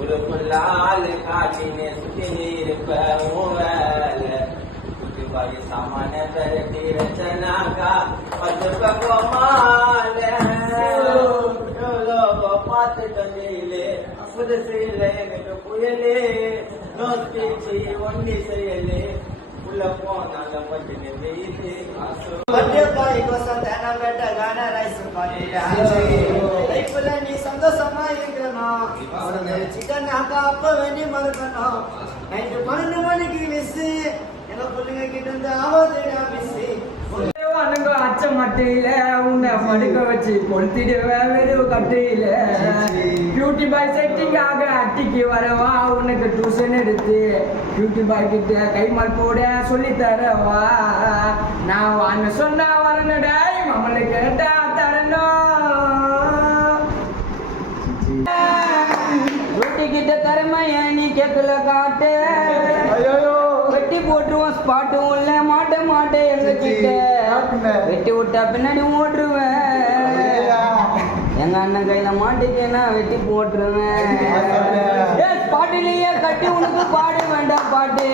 ஒரு புல்லால் காட்டினே சுத்தி இருப்ப வேலை குட்டி பாடி சாமான தரட்டி ரச்சனாக்கா பத்து பக்கமால பார்த்து தந்தையிலே புதுசிலே புயலே நோக்கி ஒண்டி செய்யலே உள்ள போனால பட்டு வெயிலே நீ சந்தோஷமா இருக்கணும் சிக்கன் அப்ப வேண்டி மறுக்கணும் நைட்டு 12 மணிக்கு மிஸ் எங்க பிள்ளைங்க கிட்ட இருந்து ஆவாதேடா மிஸ் அச்ச மட்டையில உன்னை படுக்க வச்சு கொளுத்திடுவேன் வெறும் கட்டையில பியூட்டி பாய் செட்டிங் ஆக அட்டிக்கு வரவா உனக்கு டியூஷன் எடுத்து பியூட்டி பாய் கிட்ட கைமால் போட சொல்லி தரவா நான் வான்னு சொன்னா வரணுடா மம்மளை கேட்டா தரணும் பியூட்டி கிட்ட தரமையா நீ கேட்கல காட்டு வெட்டி போட்டுருவோம் ஸ்பாட்டும் உள்ள மாட்டே எங்க கிட்ட வெட்டி விட்டா பின்னாடி ஓட்டுருவேன் எங்க அண்ணன் கையில மாட்டிக்கேன்னா வெட்டி போட்டுருவேன் ஸ்பாட்டிலேயே கட்டி உனக்கு பாட வேண்டாம் பாட்டு